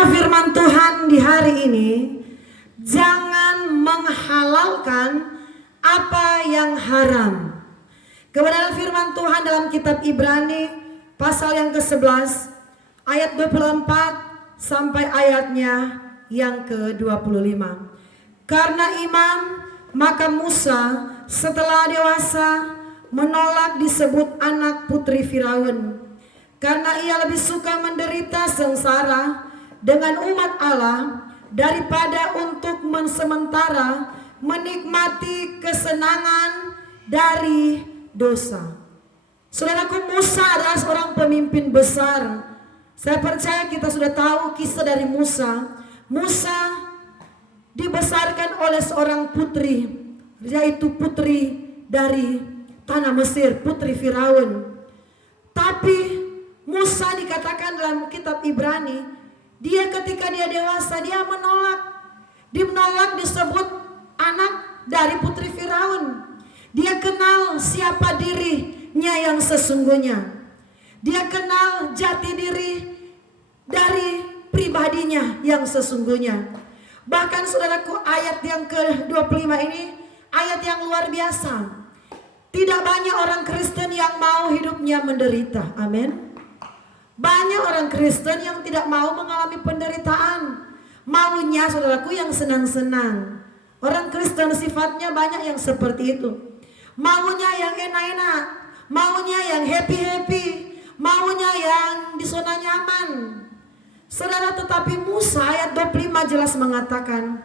Tema firman Tuhan di hari ini, jangan menghalalkan apa yang haram. Kebenaran firman Tuhan dalam kitab Ibrani pasal yang ke-11 ayat 24 sampai ayatnya yang ke-25. Karena iman, maka Musa setelah dewasa menolak disebut anak putri Firaun, karena ia lebih suka menderita sengsara dengan umat Allah daripada untuk sementara menikmati kesenangan dari dosa. Saudaraku, Musa adalah seorang pemimpin besar. Saya percaya kita sudah tahu kisah dari Musa. Musa dibesarkan oleh seorang putri, yaitu putri dari tanah Mesir, putri Firaun. Tapi Musa dikatakan dalam kitab Ibrani, dia ketika dia dewasa dia menolak. Dia menolak disebut anak dari putri Firaun. Dia kenal siapa dirinya yang sesungguhnya. Dia kenal jati diri dari pribadinya yang sesungguhnya. Bahkan saudaraku, ayat yang ke-25 ini ayat yang luar biasa. Tidak banyak orang Kristen yang mau hidupnya menderita. Amin. Banyak orang Kristen yang tidak mau mengalami penderitaan. Maunya saudaraku yang senang-senang. Orang Kristen sifatnya banyak yang seperti itu. Maunya yang enak-enak, maunya yang happy-happy, maunya yang di zona nyaman. Saudara, tetapi Musa ayat 25 jelas mengatakan,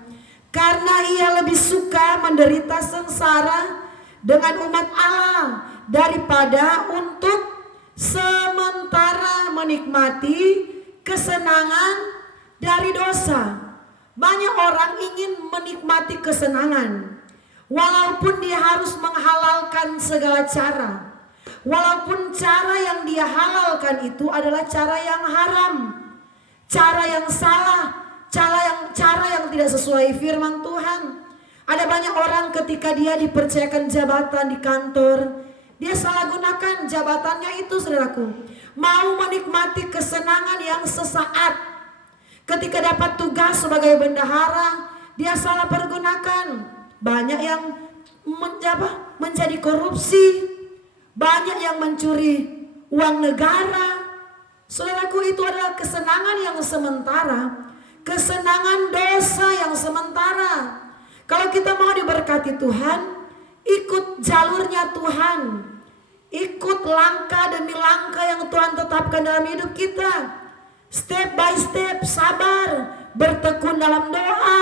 karena ia lebih suka menderita sengsara dengan umat Allah daripada untuk sementara menikmati kesenangan dari dosa. Banyak orang ingin menikmati kesenangan, walaupun dia harus menghalalkan segala cara. Walaupun cara yang dia halalkan itu adalah cara yang haram, cara yang salah, cara yang tidak sesuai firman Tuhan. Ada banyak orang ketika dia dipercayakan jabatan di kantor, dia salah gunakan jabatannya itu, saudaraku. Mau menikmati kesenangan yang sesaat. Ketika dapat tugas sebagai bendahara, dia salah pergunakan. Banyak yang menjadi korupsi, banyak yang mencuri uang negara. Saudaraku, itu adalah kesenangan yang sementara, kesenangan dosa yang sementara. Kalau kita mau diberkati Tuhan, ikut jalurnya Tuhan, ikut langkah demi langkah yang Tuhan tetapkan dalam hidup kita. Step by step, sabar, bertekun dalam doa,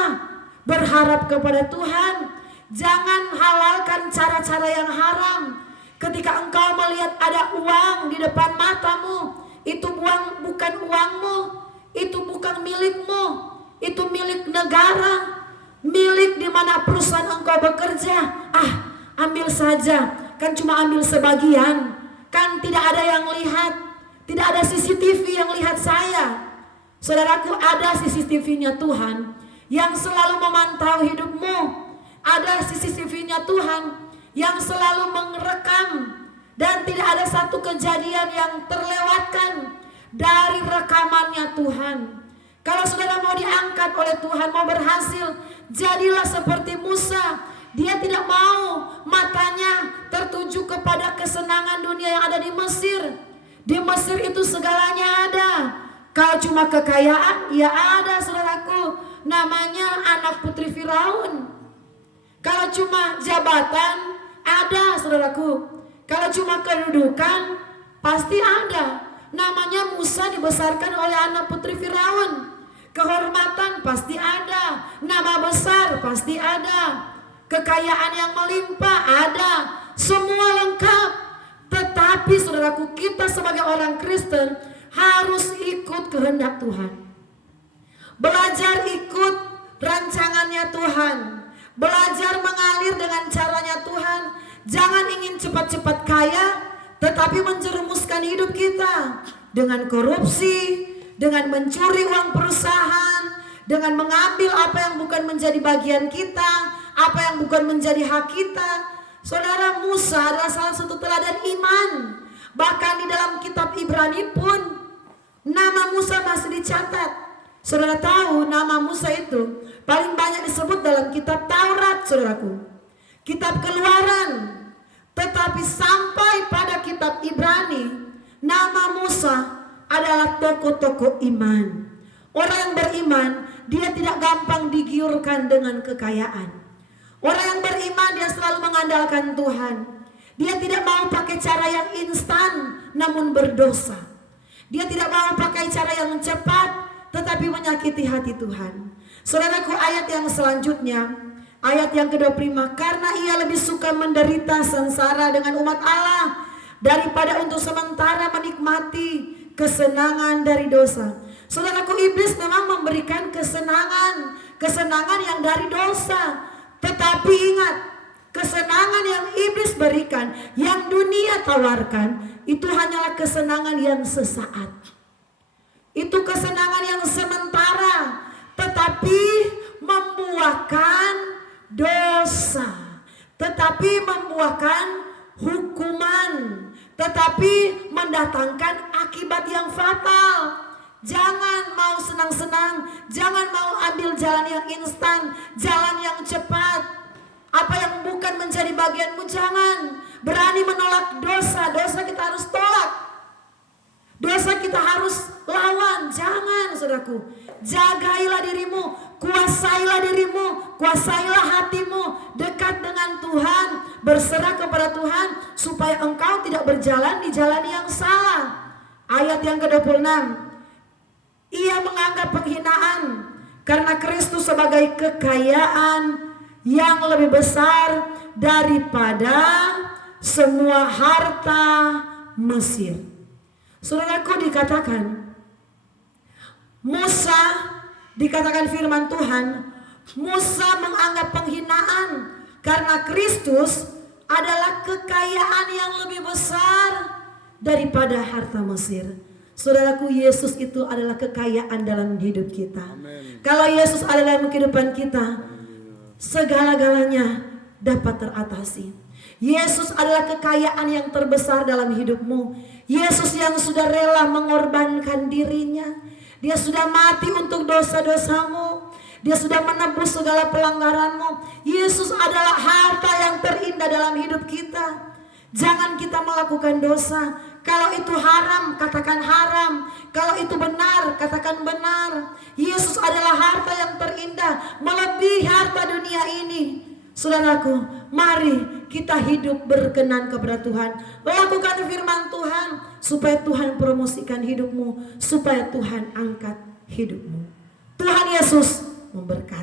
berharap kepada Tuhan. Jangan halalkan cara-cara yang haram. Ketika engkau melihat ada uang di depan matamu, itu bukan uangmu, itu bukan milikmu, itu milik negara, milik di mana perusahaan engkau bekerja. Ambil saja, kan cuma ambil sebagian, kan tidak ada yang lihat. Tidak ada CCTV yang lihat saya. Saudaraku, ada CCTV-nya Tuhan yang selalu memantau hidupmu. Ada CCTV-nya Tuhan yang selalu merekam. Dan tidak ada satu kejadian yang terlewatkan dari rekamannya Tuhan. Kalau saudara mau diangkat oleh Tuhan, mau berhasil, jadilah seperti Musa. Dia tidak mau matanya tertuju kepada kesenangan dunia yang ada di Mesir. Di Mesir itu segalanya ada. Kalau cuma kekayaan, ya ada, saudaraku. Namanya anak putri Firaun. Kalau cuma jabatan, ada, saudaraku. Kalau cuma kedudukan, pasti ada. Namanya Musa dibesarkan oleh anak putri Firaun. Kehormatan pasti ada. Nama besar pasti ada. Kekayaan yang melimpah ada. Semua lengkap. Tetapi saudaraku, kita sebagai orang Kristen harus ikut kehendak Tuhan. Belajar ikut rancangannya Tuhan. Belajar mengalir dengan caranya Tuhan. Jangan ingin cepat-cepat kaya, tetapi menjerumuskan hidup kita dengan korupsi, dengan mencuri uang perusahaan, dengan mengambil apa yang bukan menjadi bagian kita, apa yang bukan menjadi hak kita. Saudara, Musa adalah salah satu teladan iman. Bahkan di dalam kitab Ibrani pun nama Musa masih dicatat. Saudara tahu nama Musa itu paling banyak disebut dalam kitab Taurat, saudaraku. Kitab Keluaran. Tetapi sampai pada kitab Ibrani, nama Musa adalah tokoh-tokoh iman. Orang yang beriman, dia tidak gampang digiurkan dengan kekayaan. Orang yang beriman, dia selalu mengandalkan Tuhan. Dia tidak mau pakai cara yang instan, namun berdosa. Dia tidak mau pakai cara yang cepat, tetapi menyakiti hati Tuhan. Saudaraku, ayat yang selanjutnya, ayat yang ke-25, karena ia lebih suka menderita sengsara dengan umat Allah daripada untuk sementara menikmati kesenangan dari dosa. Saudaraku, iblis memang memberikan kesenangan yang dari dosa. Tetapi ingat, kesenangan yang iblis berikan, yang dunia tawarkan, itu hanyalah kesenangan yang sesaat. Itu kesenangan yang sementara, tetapi membuahkan dosa, tetapi membuahkan hukuman, tetapi mendatangkan akibat yang fatal. Jangan mau senang-senang, jangan mau ambil jalan yang instan, jalan yang cepat. Apa yang bukan menjadi bagianmu jangan. Berani menolak dosa, dosa kita harus tolak. Dosa kita harus lawan, jangan saudaraku. Jagailah dirimu, kuasailah dirimu, kuasailah hatimu, dekat dengan Tuhan, berserah kepada Tuhan supaya engkau tidak berjalan di jalan yang salah. Ayat yang ke-26, ia menganggap penghinaan karena Kristus sebagai kekayaan yang lebih besar daripada semua harta Mesir. Saudaraku, dikatakan Musa, dikatakan firman Tuhan, Musa menganggap penghinaan karena Kristus adalah kekayaan yang lebih besar daripada harta Mesir. Saudaraku, Yesus itu adalah kekayaan dalam hidup kita. Amen. Kalau Yesus ada dalam kehidupan kita, segala-galanya dapat teratasi. Yesus adalah kekayaan yang terbesar dalam hidupmu. Yesus yang sudah rela mengorbankan dirinya. Dia sudah mati untuk dosa-dosamu. Dia sudah menebus segala pelanggaranmu. Yesus adalah harta yang terindah dalam hidup kita. Jangan kita melakukan dosa. Kalau itu haram, katakan haram. Kalau itu benar, katakan benar. Yesus adalah harta yang terindah, melebihi harta dunia ini. Saudaraku, mari kita hidup berkenan kepada Tuhan. Lakukan firman Tuhan supaya Tuhan promosikan hidupmu, supaya Tuhan angkat hidupmu. Tuhan Yesus memberkati.